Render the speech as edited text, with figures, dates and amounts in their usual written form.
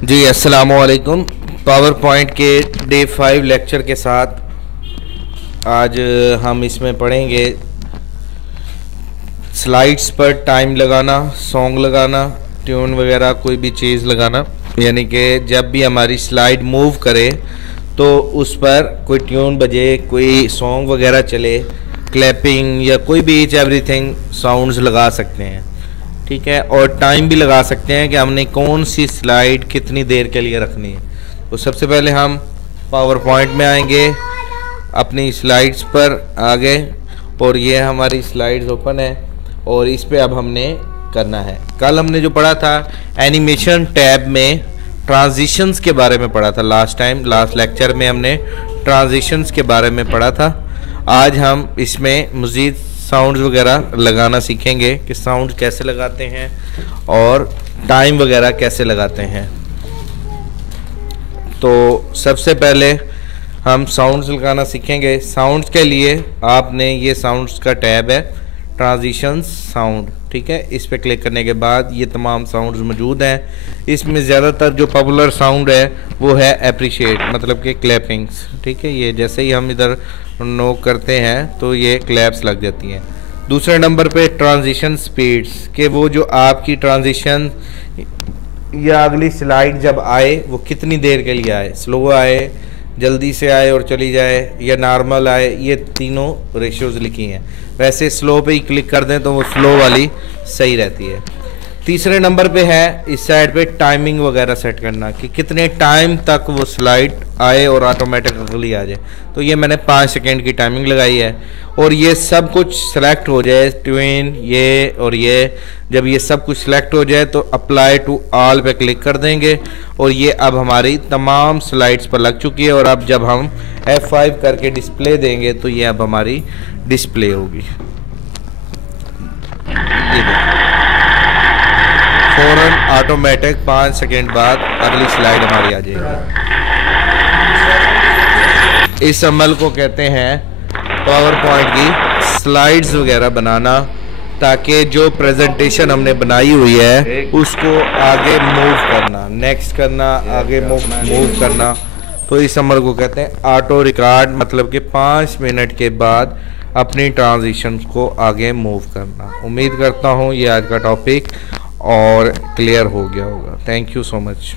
जी अस्सलामुअलैकुम। Power point के day 5 lecture के साथ आज हम इसमें पढ़ेंगे स्लाइड्स पर टाइम लगाना, सॉन्ग लगाना, ट्यून वगैरह कोई भी चीज़ लगाना। यानी कि जब भी हमारी स्लाइड मूव करे तो उस पर कोई ट्यून बजे, कोई सॉन्ग वगैरह चले, क्लैपिंग या कोई भी ईच एवरीथिंग साउंड्स लगा सकते हैं। ठीक है, और टाइम भी लगा सकते हैं कि हमने कौन सी स्लाइड कितनी देर के लिए रखनी है। तो सबसे पहले हम पावर पॉइंट में आएंगे, अपनी स्लाइड्स पर आ गए और ये हमारी स्लाइड्स ओपन है और इस पे अब हमने करना है। कल हमने जो पढ़ा था एनिमेशन टैब में ट्रांजिशंस के बारे में पढ़ा था। लास्ट लेक्चर में हमने ट्रांजिशंस के बारे में पढ़ा था। आज हम इसमें मज़ीद साउंड्स वगैरह लगाना सीखेंगे कि साउंड कैसे लगाते हैं और टाइम वगैरह कैसे लगाते हैं। तो सबसे पहले हम साउंड्स लगाना सीखेंगे। साउंड्स के लिए आपने ये साउंड्स का टैब है ट्रांजिशंस साउंड, ठीक है, इस पे क्लिक करने के बाद ये तमाम साउंड्स मौजूद हैं। इसमें ज़्यादातर जो पॉपुलर साउंड है वो है एप्रिशिएट, मतलब कि क्लैपिंग्स। ठीक है, ये जैसे ही हम इधर नोक करते हैं तो ये क्लैप्स लग जाती हैं। दूसरे नंबर पे ट्रांजिशन स्पीड्स, कि वो जो आपकी ट्रांजिशन या अगली स्लाइड जब आए वो कितनी देर के लिए आए, स्लो आए, जल्दी से आए और चली जाए, या नॉर्मल आए, ये तीनों रेशियोज लिखी हैं। वैसे स्लो पे ही क्लिक कर दें तो वो स्लो वाली सही रहती है। तीसरे नंबर पे है इस साइड पे टाइमिंग वगैरह सेट करना कि कितने टाइम तक वो स्लाइड आए और ऑटोमेटिक अगली आ जाए। तो ये मैंने 5 सेकेंड की टाइमिंग लगाई है और ये सब कुछ सेलेक्ट हो जाए, ट्यून ये और ये, जब ये सब कुछ सेलेक्ट हो जाए तो अप्लाई टू ऑल पे क्लिक कर देंगे और ये अब हमारी तमाम स्लाइड्स पर लग चुकी है। और अब जब हम F5 करके डिस्प्ले देंगे तो ये अब हमारी डिस्प्ले होगी। ये देखो फौरन ऑटोमेटिक 5 सेकेंड बाद अगली स्लाइड हमारी आ जाएगी। इस अमल को कहते हैं पावर पॉइंट की स्लाइड्स वगैरह बनाना, ताकि जो प्रेजेंटेशन हमने बनाई हुई है उसको आगे मूव करना, नेक्स्ट करना, आगे मूव करना। तो इस अमल को कहते हैं ऑटो रिकॉर्ड, मतलब कि 5 मिनट के बाद अपनी ट्रांजिशन को आगे मूव करना। उम्मीद करता हूँ ये आज का टॉपिक और क्लियर हो गया होगा। Thank you so much.